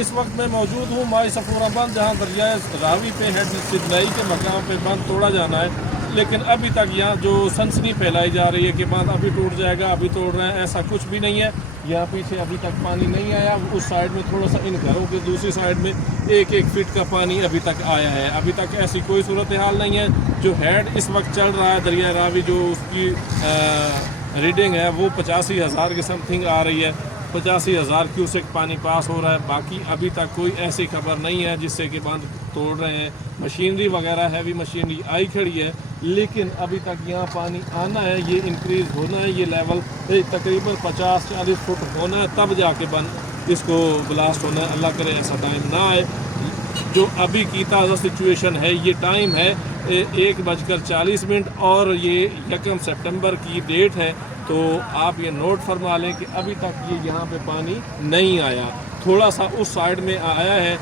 इस वक्त मैं मौजूद हूँ माई सफूरा बंद, जहाँ दरियाए रावी पे हेड सिदलाई के मकाम पे बंद तोड़ा जाना है, लेकिन अभी तक यहाँ जो सनसनी फैलाई जा रही है कि बांध अभी टूट जाएगा, अभी तोड़ रहे हैं, ऐसा कुछ भी नहीं है। यहाँ पीछे अभी तक पानी नहीं आया, उस साइड में थोड़ा सा, इन घरों के दूसरी साइड में 1-1 फीट का पानी अभी तक आया है। अभी तक ऐसी कोई सूरत हाल नहीं है। जो हेड इस वक्त चल रहा है दरिया रावी, जो उसकी रीडिंग है वो 85,000 के समथिंग आ रही है। 85,000 क्यूसेक पानी पास हो रहा है। बाकी अभी तक कोई ऐसी खबर नहीं है जिससे कि बांध तोड़ रहे हैं। मशीनरी वगैरह हैवी मशीनरी आई खड़ी है, लेकिन अभी तक यहाँ पानी आना है, ये इंक्रीज़ होना है, ये लेवल तकरीबन 50-40 फुट होना है, तब जाके बंद इसको ब्लास्ट होना है। अल्लाह करे ऐसा टाइम ना आए। जो अभी की ताज़ा सिचुएशन है, ये टाइम है 1:40 और ये 1 सितंबर की डेट है। तो आप ये नोट फरमा लें कि अभी तक ये यहाँ पे पानी नहीं आया, थोड़ा सा उस साइड में आया है।